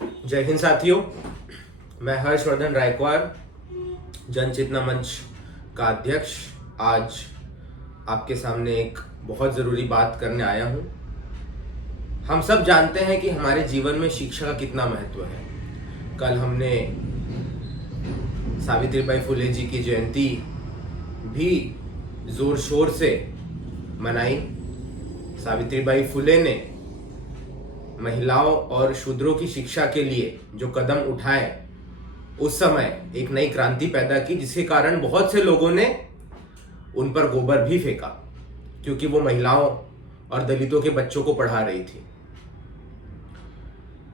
जय हिंद साथियों, मैं हर्षवर्धन रायकवार, जन चेतना मंच का अध्यक्ष आज आपके सामने एक बहुत ज़रूरी बात करने आया हूँ। हम सब जानते हैं कि हमारे जीवन में शिक्षा का कितना महत्व है। कल हमने सावित्रीबाई फुले जी की जयंती भी जोर शोर से मनाई। सावित्रीबाई फुले ने महिलाओं और शूद्रों की शिक्षा के लिए जो कदम उठाए, उस समय एक नई क्रांति पैदा की, जिसके कारण बहुत से लोगों ने उन पर गोबर भी फेंका, क्योंकि वो महिलाओं और दलितों के बच्चों को पढ़ा रही थी।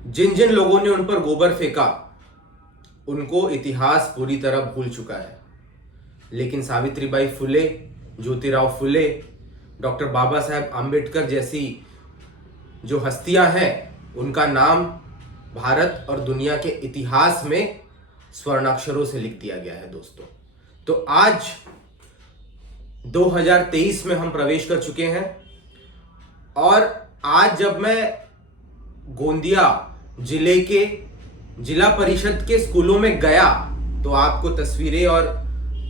जिन जिन लोगों ने उन पर गोबर फेंका, उनको इतिहास पूरी तरह भूल चुका है। लेकिन सावित्रीबाई फुले, ज्योतिराव फुले, डॉक्टर बाबा साहेब आम्बेडकर जैसी जो हस्तियां हैं, उनका नाम भारत और दुनिया के इतिहास में स्वर्णाक्षरों से लिख दिया गया है दोस्तों। तो आज 2023 में हम प्रवेश कर चुके हैं, और आज जब मैं गोंदिया जिले के जिला परिषद के स्कूलों में गया, तो आपको तस्वीरें और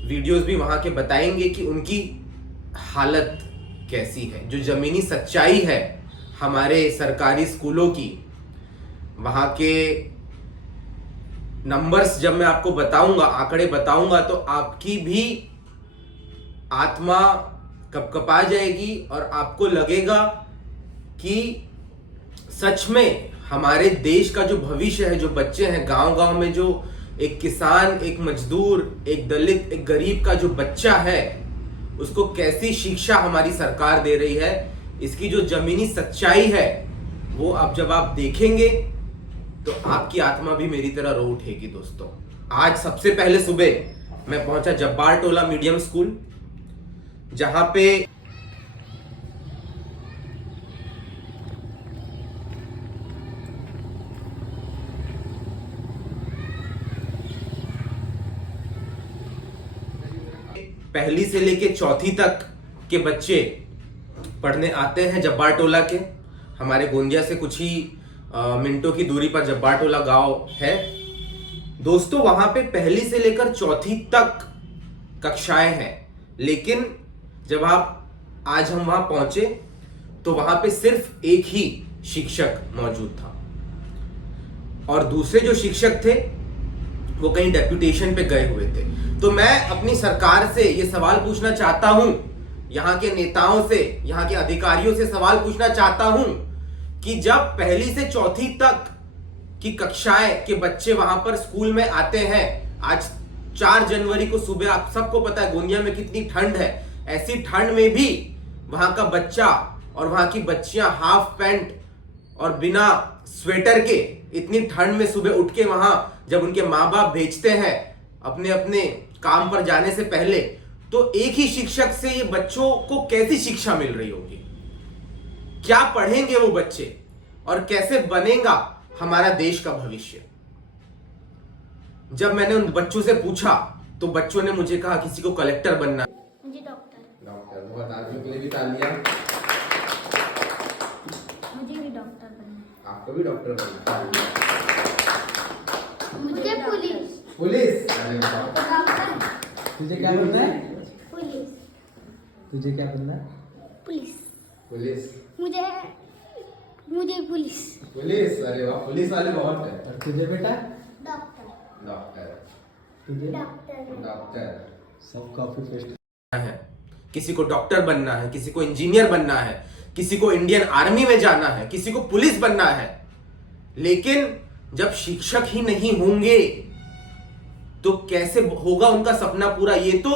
वीडियोस भी वहां के बताएंगे कि उनकी हालत कैसी है। जो जमीनी सच्चाई है हमारे सरकारी स्कूलों की, वहां के नंबर्स जब मैं आपको बताऊंगा, आंकड़े बताऊंगा, तो आपकी भी आत्मा कपकपा जाएगी और आपको लगेगा कि सच में हमारे देश का जो भविष्य है, जो बच्चे हैं गांव-गांव में, जो एक किसान, एक मजदूर, एक दलित, एक गरीब का जो बच्चा है, उसको कैसी शिक्षा हमारी सरकार दे रही है, इसकी जो जमीनी सच्चाई है, वो अब जब आप देखेंगे तो आपकी आत्मा भी मेरी तरह रो उठेगी दोस्तों। आज सबसे पहले सुबह मैं पहुंचा जब्बार टोला मीडियम स्कूल, जहां पे पहली से लेके चौथी तक के बच्चे पढ़ने आते हैं। जब्बार टोला के, हमारे गोंदिया से कुछ ही मिनटों की दूरी पर जब्बार टोला गांव है दोस्तों। वहां पे पहली से लेकर चौथी तक कक्षाएं हैं, लेकिन जब आज हम वहां पहुंचे तो वहां पे सिर्फ एक ही शिक्षक मौजूद था, और दूसरे जो शिक्षक थे वो कहीं डेप्यूटेशन पे गए हुए थे। तो मैं अपनी सरकार से ये सवाल पूछना चाहता हूं, यहाँ के नेताओं से, यहाँ के अधिकारियों से सवाल पूछना चाहता हूं कि जब पहली से चौथी तक की कक्षाएं के बच्चे वहां पर स्कूल में आते हैं, आज 4 जनवरी को सुबह, आप सबको पता है गोंदिया में कितनी ठंड है, ऐसी ठंड में भी वहां का बच्चा और वहां की बच्चियां हाफ पैंट और बिना स्वेटर के इतनी ठंड में सुबह उठ के वहां जब उनके माँ बाप भेजते हैं अपने अपने काम पर जाने से पहले, तो एक ही शिक्षक से ये बच्चों को कैसी शिक्षा मिल रही होगी, क्या पढ़ेंगे वो बच्चे, और कैसे बनेगा हमारा देश का भविष्य। जब मैंने उन बच्चों से पूछा तो बच्चों ने मुझे कहा किसी को कलेक्टर बनना, मुझे डॉक्टर। बहुत आदमियों के लिए भी तालियां। मुझे भी डॉक्टर बनना आपको भी डॉक्टर बनना है। मुझे पुलिस। पुलिस? अरे वाह। तुझे क्या बनना है? पुलिस। तुझे क्या बनना है? पुलिस। पुलिस? मुझे पुलिस। पुलिस? अरे वाह, पुलिस वाले बहुत है। और तुझे बेटा? डॉक्टर। डॉक्टर? तुझे? डॉक्टर सब कॉपी पेस्ट है। किसी को डॉक्टर बनना है, किसी को इंजीनियर बनना है, किसी को इंडियन आर्मी में जाना है, किसी को पुलिस बनना है। लेकिन जब शिक्षक ही नहीं होंगे तो कैसे होगा उनका सपना पूरा। ये तो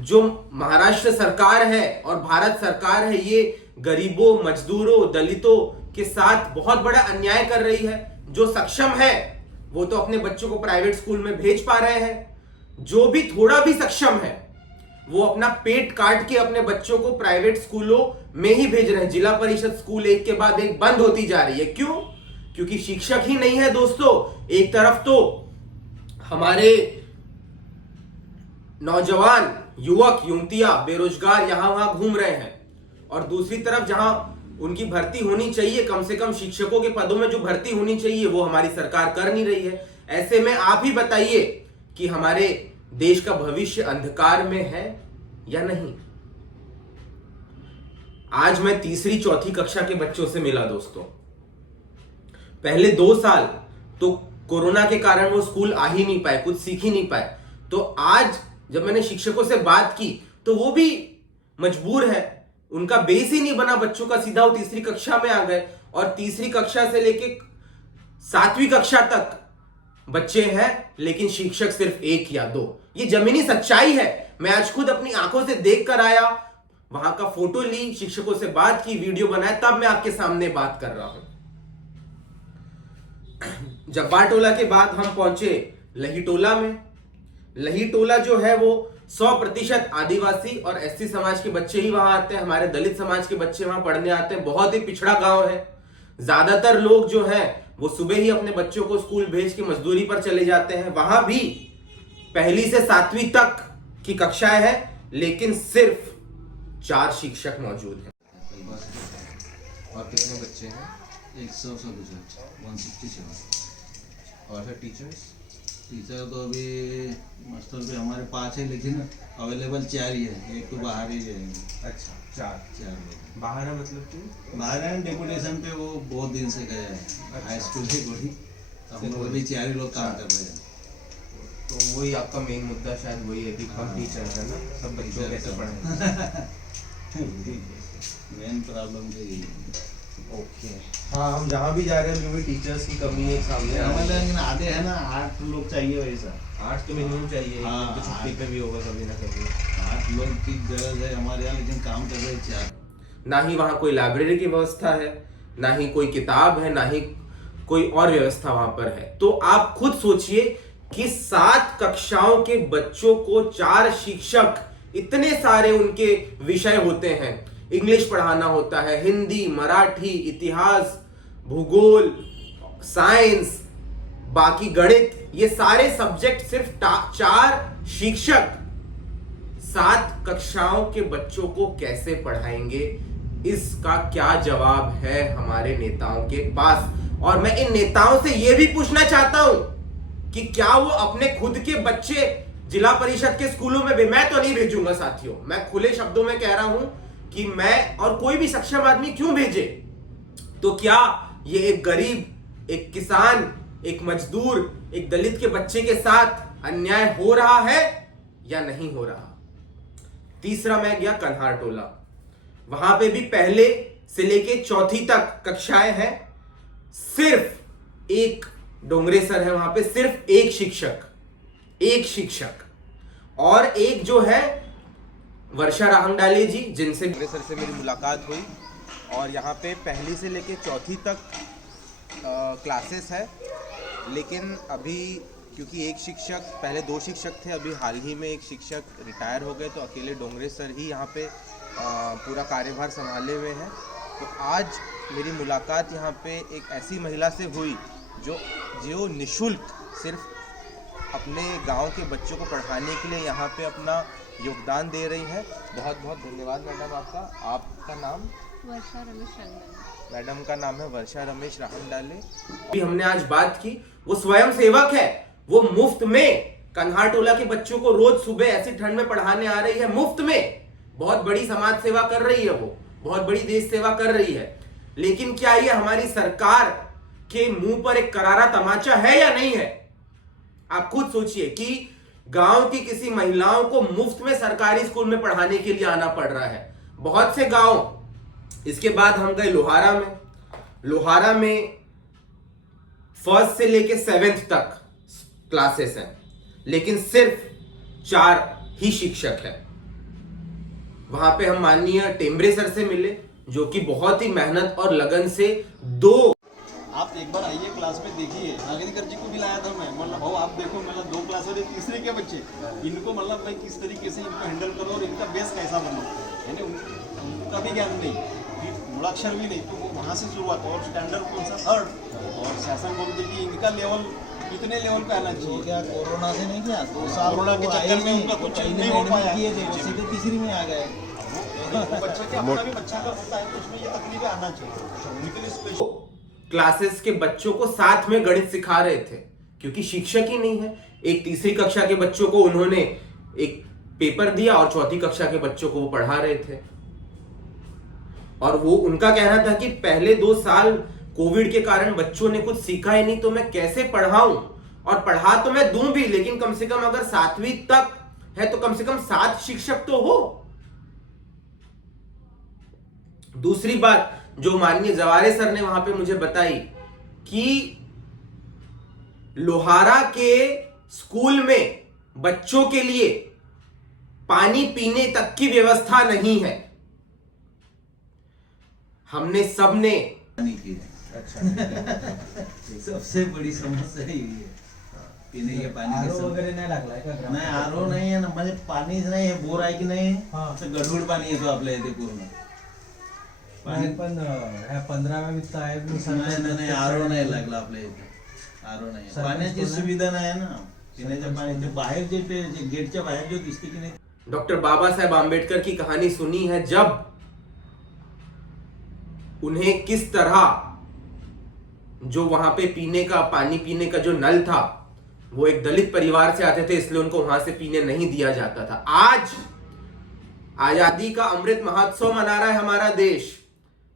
जो महाराष्ट्र सरकार है और भारत सरकार है, ये गरीबों, मजदूरों, दलितों के साथ बहुत बड़ा अन्याय कर रही है। जो सक्षम है वो तो अपने बच्चों को प्राइवेट स्कूल में भेज पा रहे हैं, जो भी थोड़ा भी सक्षम है वो अपना पेट काट के अपने बच्चों को प्राइवेट स्कूलों में ही भेज रहे हैं। जिला परिषद स्कूल एक के बाद एक बंद होती जा रही है। क्यों? क्योंकि शिक्षक ही नहीं है दोस्तों। एक तरफ तो हमारे नौजवान, युवक, युवतियां बेरोजगार यहां वहां घूम रहे हैं, और दूसरी तरफ जहां उनकी भर्ती होनी चाहिए, कम से कम शिक्षकों के पदों में जो भर्ती होनी चाहिए वो हमारी सरकार कर नहीं रही है। ऐसे में आप ही बताइए कि हमारे देश का भविष्य अंधकार में है या नहीं। आज मैं तीसरी चौथी कक्षा के बच्चों से मिला दोस्तों। पहले 2 साल तो कोरोना के कारण वो स्कूल आ ही नहीं पाए, कुछ सीख ही नहीं पाए। तो आज जब मैंने शिक्षकों से बात की तो वो भी मजबूर है, उनका बेस ही नहीं बना बच्चों का, सीधा वो तीसरी कक्षा में आ गए और तीसरी कक्षा से लेके 7वीं कक्षा तक बच्चे हैं लेकिन शिक्षक सिर्फ 1 या 2। ये जमीनी सच्चाई है। मैं आज खुद अपनी आंखों से देख कर आया, वहां का फोटो ली, शिक्षकों से बात की, वीडियो बनाया, तब मैं आपके सामने बात कर रहा हूं। जब्बार टोला के बाद हम पहुंचे लही टोला में। लही टोला जो है वो 100% आदिवासी और एससी समाज के बच्चे ही वहां आते हैं, हमारे दलित समाज के बच्चे वहां पढ़ने आते हैं। बहुत ही पिछड़ा गांव है। ज्यादातर लोग जो हैं वो सुबह ही अपने बच्चों को स्कूल भेज के मजदूरी पर चले जाते हैं। वहां भी 1ली से 7वीं तक की कक्षाएं हैं लेकिन सिर्फ 4 शिक्षक मौजूद हैं। और कितने बच्चे हैं? 167 और फिर टीचर्स? टीचर तो अभी मास्टर पे हमारे 5 है लेकिन अवेलेबल 4 ही है, एक तो बाहर ही रहेंगे। अच्छा, 4 लोग बाहर है। मतलब कि बाहर है डेपुटेशन पे, वो बहुत दिन से गए हैं हाई स्कूल ही गोली। हम लोग अभी 4 ही लोग काम कर रहे हैं। तो वही आपका मेन मुद्दा शायद वही है कि कम टीचर है ना, सब बच्चों कैसे पढ़ाएं। मेन प्रॉब्लम तो यही है। ओके, हाँ, हम जहाँ भी जा रहे हैं क्योंकि टीचर्स की कमी है सामने। लेकिन आधे है ना, 8 लोग चाहिए वैसा। 8 तो मिनिमम चाहिए। हाँ, तो छुट्टी पे भी होगा कभी ना कभी। 8 लोग की जरूरत है हमारे यहाँ, लेकिन काम कर रहे हैं 4। ना ही वहाँ कोई लाइब्रेरी की व्यवस्था है, ना ही कोई किताब है, ना ही कोई और व्यवस्था वहां पर है। तो आप खुद सोचिए कि 7 कक्षाओं के बच्चों को 4 शिक्षक, इतने सारे उनके विषय होते हैं। इंग्लिश पढ़ाना होता है, हिंदी, मराठी, इतिहास, भूगोल, साइंस, बाकी गणित, ये सारे सब्जेक्ट सिर्फ 4 शिक्षक 7 कक्षाओं के बच्चों को कैसे पढ़ाएंगे? इसका क्या जवाब है हमारे नेताओं के पास? और मैं इन नेताओं से यह भी पूछना चाहता हूं कि क्या वो अपने खुद के बच्चे जिला परिषद के स्कूलों में भी, मैं तो नहीं भेजूंगा साथियों, मैं खुले शब्दों में कह रहा हूं कि मैं और कोई भी सक्षम आदमी क्यों भेजे। तो क्या ये एक गरीब, एक किसान, एक मजदूर, एक दलित के बच्चे के साथ अन्याय हो रहा है या नहीं हो रहा? तीसरा मैं गया कन्हार टोला। वहां पे भी 1 से लेके 4 तक कक्षाएं हैं। सिर्फ एक डोंगरे सर है वहां पे, सिर्फ एक शिक्षक और एक जो है वर्षा राहंगडाले जी, जिनसे डोंगरे सर से मेरी मुलाकात हुई। और यहाँ पे 1 से लेके 4 तक क्लासेस है, लेकिन अभी क्योंकि एक शिक्षक, पहले 2 शिक्षक थे, अभी हाल ही में एक शिक्षक रिटायर हो गए, तो अकेले डोंगरे सर ही यहाँ पे पूरा कार्यभार संभाले हुए हैं। तो आज मेरी मुलाकात यहाँ पे एक ऐसी महिला से हुई जो निःशुल्क सिर्फ अपने गांव के बच्चों को पढ़ाने के लिए यहाँ पे अपना योगदान दे रही है। बहुत बहुत धन्यवाद मैडम आपका। आपका नाम? वर्षा रमेश राहंगडाले। मैडम का नाम है वर्षा रमेश राहंगडाले। अभी हमने आज बात की, वो स्वयं सेवक है, वो मुफ्त में कन्हार टोला के बच्चों को रोज सुबह ऐसी ठंड में पढ़ाने आ रही है, मुफ्त में। बहुत बड़ी समाज सेवा कर रही है, वो बहुत बड़ी देश सेवा कर रही है। लेकिन क्या ये हमारी सरकार के मुंह पर एक करारा तमाचा है या नहीं है? आप खुद सोचिए कि गांव की किसी महिलाओं को मुफ्त में सरकारी स्कूल में पढ़ाने के लिए आना पड़ रहा है, बहुत से गांव। इसके बाद हम गए लोहारा में। लोहारा में 1 से लेके 7 तक क्लासेस हैं, लेकिन सिर्फ 4 ही शिक्षक हैं। वहां पे हम माननीय टेम्बरे सर से मिले, जो कि बहुत ही मेहनत और लगन से 2 आप एक बार आइए क्लास में देखिए। नागेंद्र जी को भी लाया था मैं, मतलब हो आप देखो, मतलब 2 क्लास वाले तीसरे के बच्चे, इनको मतलब मैं किस तरीके से इनको हैंडल करूँ और इनका बेस कैसा बना, यानी उनका भी ज्ञान नहीं, मूलाक्षर भी नहीं, तो वो वहाँ से शुरुआत। और स्टैंडर्ड कौन सा 3rd, और शासन बोलते कि इनका लेवल कितने लेवल पे आना चाहिए। क्या कोरोना से नहीं किया? 2 साल कोरोना के चक्कर में उनका कुछ नहीं हो पाया, किए थे, वो सीधे तीसरी में आ गए। वो बच्चा के अपना भी बच्चा का होता है तो उसमें ये तकलीफें आना चाहिए उनके लिए स्पेशल क्लासेस के बच्चों को साथ में गणित सिखा रहे थे क्योंकि शिक्षक ही नहीं है। एक तीसरी कक्षा के बच्चों को उन्होंने एक पेपर दिया और चौथी कक्षा के बच्चों को वो पढ़ा रहे थे। और वो उनका कहना था कि पहले 2 साल कोविड के कारण बच्चों ने कुछ सीखा ही नहीं तो मैं कैसे पढ़ाऊं, और पढ़ा तो मैं दूं भी लेकिन कम से कम अगर 7वीं तक है तो कम से कम 7 शिक्षक तो हो। दूसरी बात जो माननीय जवारे सर ने वहां पे मुझे बताई कि लोहारा के स्कूल में बच्चों के लिए पानी पीने तक की व्यवस्था नहीं है। हमने सबने पानी की सबसे बड़ी समस्या यही है, पीने के पानी की आरो समस्या। वगैरे नाही लागलाय का नाही आरो नाही आहे ना, म्हणजे पाणीच नाही आहे, बोर आहे की नाही हा. तर गढूळ पाणी येतो आपल्या इथे पूर्ण पाणी. नाही पण ह्या 15व्या वित्त आयोगानुसार नाही नाही नाही, आरो नाही लागला आपल्या इथे, आरो नाही. सरकार पाण्याची स्कूल आहे? सुविधा नाही आहे ना पिण्याच्या पाण्याचे. बाहेर जे गेटच्या बाहेर जो दिसते की नाही डॉक्टर बाबा साहेब आंबेडकर की कहानी सुनी है, जब उन्हें किस तरह जो वहां पे पीने का पानी पीने का जो नल था वो एक दलित परिवार से आते थे इसलिए उनको वहां से पीने नहीं दिया जाता था। आज आजादी का अमृत महोत्सव मना रहा है हमारा देश।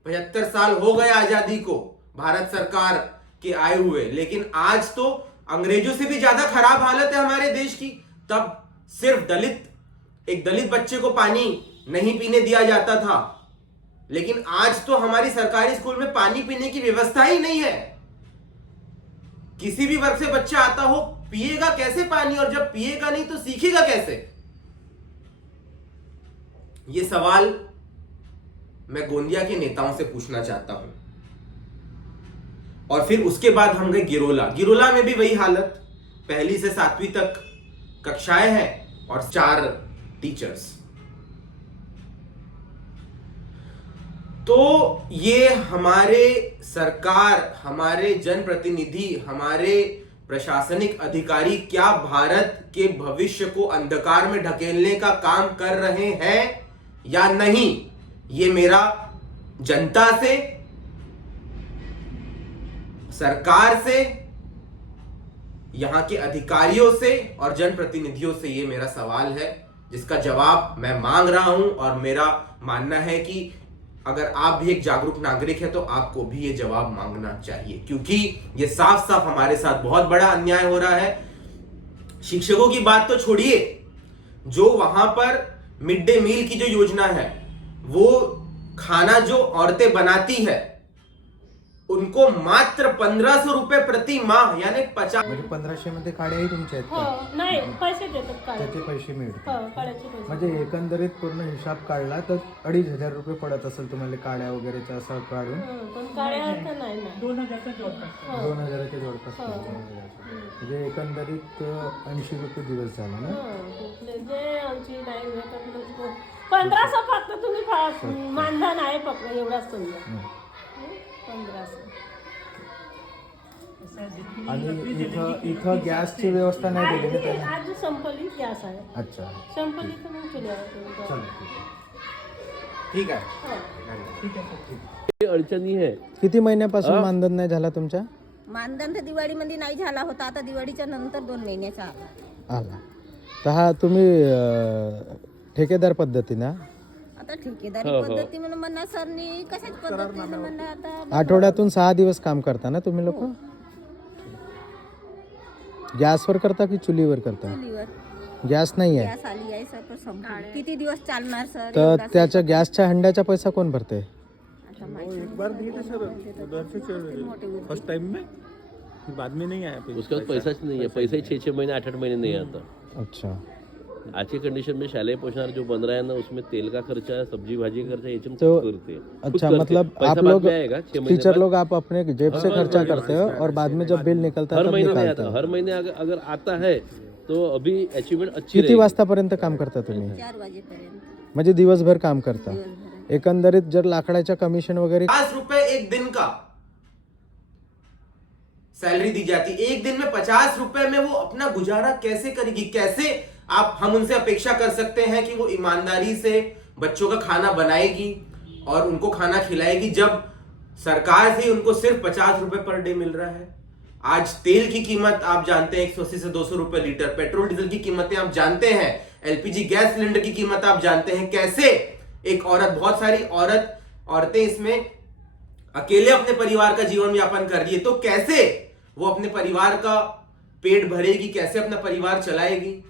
75 साल हो गए आजादी को भारत सरकार के आए हुए, लेकिन आज तो अंग्रेजों से भी ज्यादा खराब हालत है हमारे देश की। तब सिर्फ एक दलित बच्चे को पानी नहीं पीने दिया जाता था, लेकिन आज तो हमारी सरकारी स्कूल में पानी पीने की व्यवस्था ही नहीं है। किसी भी वर्ग से बच्चा आता हो, पिएगा कैसे पानी, और जब पिएगा नहीं तो सीखेगा कैसे? ये सवाल मैं गोंदिया के नेताओं से पूछना चाहता हूं। और फिर उसके बाद हम गए गिरोला में भी वही हालत, 1ली से 7वीं तक कक्षाएं हैं और 4 टीचर्स। तो ये हमारे सरकार, हमारे जनप्रतिनिधि, हमारे प्रशासनिक अधिकारी क्या भारत के भविष्य को अंधकार में ढकेलने का काम कर रहे हैं या नहीं? ये मेरा जनता से, सरकार से, यहां के अधिकारियों से और जनप्रतिनिधियों से ये मेरा सवाल है जिसका जवाब मैं मांग रहा हूं। और मेरा मानना है कि अगर आप भी एक जागरूक नागरिक है तो आपको भी ये जवाब मांगना चाहिए, क्योंकि ये साफ साफ हमारे साथ बहुत बड़ा अन्याय हो रहा है। शिक्षकों की बात तो छोड़िए, जो वहां पर मिड डे मील की जो योजना है, वो खाना जो औरतें बनाती है उनको मात्र 1500 रुपए प्रति माह यानी 50 म्हणजे 1500 मध्ये काड्याही तुमच्या आहेत हो का? नाही पैसे देतात काढायचे. त्याचे पैसे मिळतात. हो काढायचे पैसे. म्हणजे एकंदरीत पूर्ण हिसाब काढला तर 2500 रुपये पडत असेल तुम्हाला काड्या वगैरेचा असं काढून पण काढ्या तर नाही ना. 2000च्या जवळपास हो. म्हणजे एकंदरीत 80 रुपये दिवस झाला ना. कुठले जे आमची नाही भेटत 1500 फक्त तुम्ही मानधन आहे फक्त एवढाच समजा. 1500. आणि इथं गॅसची व्यवस्था नाही दिली ना आहे, त्यांनी. आज संपली गॅस आहे. अच्छा संपली तर मग चुल्यावर. चला ठीक है। हो. अडचणी आहे. किती महिन्यापासून मानधन नाही झाला तुमच्या? मानधन तर दिवाळीमध्ये नाही झाला होता, आता दिवाळीच्या नंतर 2 महिन्याचा आला. आला तर हा तुम्ही ठेकेदार पद्धतीनं आता ठेकेदारी पद्धती म्हणून म्हणा सरनी कशाच पद्धतीने म्हणा आता आठवड्यातून 6 दिवस काम करता ना तुम्ही लोक? गॅसवर करता की चुलीवर करता? चुलीवर गॅस नाही आहे गॅस आली आहे सर, पण संपली. किती दिवस चालणार सर? तर एवढा त्याच्या गॅसच्या हंड्याचा पैसा कोण भरते? आता माहिती नाही. फर्स्ट टाइम में बाद में नहीं आया उसके पास पैसाच नाही आहे. पैसे 6 महिने 8 महीने नहीं आता. अच्छा आज की कंडीशन में शालेय पोषण जो बन रहा है ना, उसमें तेल का खर्चा, सब्जी भाजी का खर्चा एचएम तो खुद करते हैं. खुद अच्छा करते हैं. मतलब पैसा आप बाद लोग में आएगा, 6 महीने टीचर बाद. लोग आप अपने जेब से खर्चा करते हो और बाद में जब बिल निकलता है हर तब महीने नहीं निकालते आता. हो. हर महीने अगर आता है तो अभी अचीवमेंट अच्छी किती रहेगी. वाजतापर्यंत काम करता तुम्ही? 4 वाजेपर्यंत म्हणजे दिवसभर काम करता. दिवसभर. एकंदरीत जर लाकडाच्या कमिशन वगैरे 50 रुपए एक दिन का सैलरी दी जाती, एक दिन में 50 रुपए में वो अपना गुजारा कैसे करेगी? कैसे हम उनसे अपेक्षा कर सकते हैं कि वो ईमानदारी से बच्चों का खाना बनाएगी और उनको खाना खिलाएगी जब सरकार से उनको सिर्फ 50 रुपए पर डे मिल रहा है। आज तेल की कीमत आप जानते हैं 180 से 200 रुपए लीटर, पेट्रोल डीजल की कीमतें आप जानते हैं, एलपीजी गैस सिलेंडर की कीमत आप जानते हैं। कैसे एक औरत, बहुत सारी औरतें इसमें अकेले अपने परिवार का जीवन यापन कर रही है, तो कैसे वो अपने परिवार का पेट भरेगी, कैसे अपना परिवार चलाएगी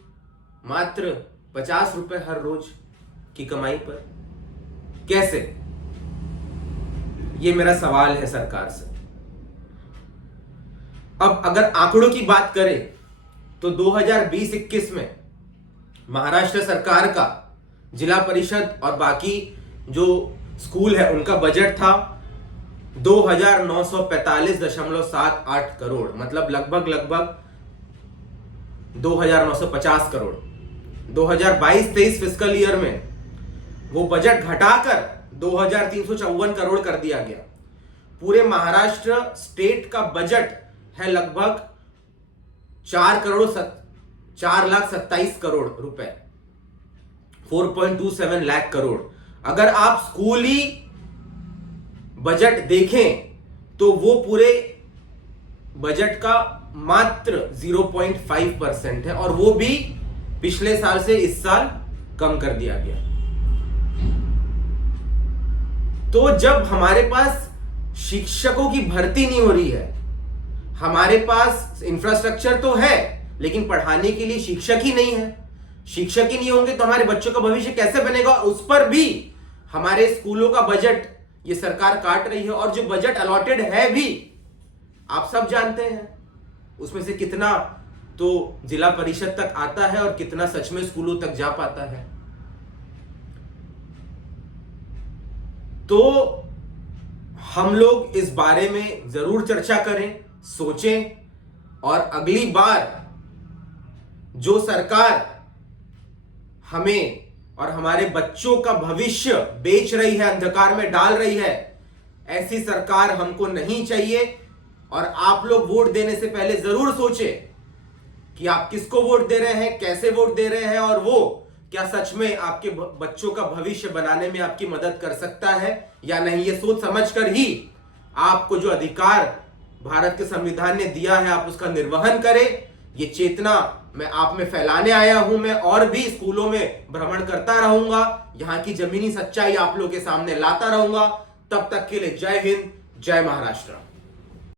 मात्र 50 रुपए हर रोज की कमाई पर? कैसे? ये मेरा सवाल है सरकार से। अब अगर आंकड़ों की बात करें तो 2020-21 में महाराष्ट्र सरकार का जिला परिषद और बाकी जो स्कूल है उनका बजट था 2945.78 करोड़, मतलब लगभग 2950 करोड़। 2022-23 फिस्कल ईयर में वो बजट घटाकर 2354 करोड़ कर दिया गया। पूरे महाराष्ट्र स्टेट का बजट है लगभग 4,27 करोड़ रुपए, 4.27 लाख करोड़। अगर आप स्कूली बजट देखें तो वो पूरे बजट का मात्र 0.5% है और वो भी पिछले साल से इस साल कम कर दिया गया। तो जब हमारे पास शिक्षकों की भर्ती नहीं हो रही है, हमारे पास इंफ्रास्ट्रक्चर तो है लेकिन पढ़ाने के लिए शिक्षक ही नहीं है, शिक्षक ही नहीं होंगे तो हमारे बच्चों का भविष्य कैसे बनेगा? उस पर भी हमारे स्कूलों का बजट ये सरकार काट रही है। और जो बजट अलॉटेड है भी आप सब जानते हैं, उसमें से कितना तो जिला परिषद तक आता है और कितना सच में स्कूलों तक जा पाता है। तो हम लोग इस बारे में जरूर चर्चा करें, सोचें और अगली बार जो सरकार हमें और हमारे बच्चों का भविष्य बेच रही है, अंधकार में डाल रही है, ऐसी सरकार हमको नहीं चाहिए। और आप लोग वोट देने से पहले जरूर सोचें कि आप किसको वोट दे रहे हैं, कैसे वोट दे रहे हैं और वो क्या सच में आपके बच्चों का भविष्य बनाने में आपकी मदद कर सकता है या नहीं। ये सोच समझकर ही आपको जो अधिकार भारत के संविधान ने दिया है आप उसका निर्वहन करें। ये चेतना मैं आप में फैलाने आया हूं। मैं और भी स्कूलों में भ्रमण करता रहूंगा, यहां की जमीनी सच्चाई आप लोगों के सामने लाता रहूंगा। तब तक के लिए जय हिंद, जय महाराष्ट्र।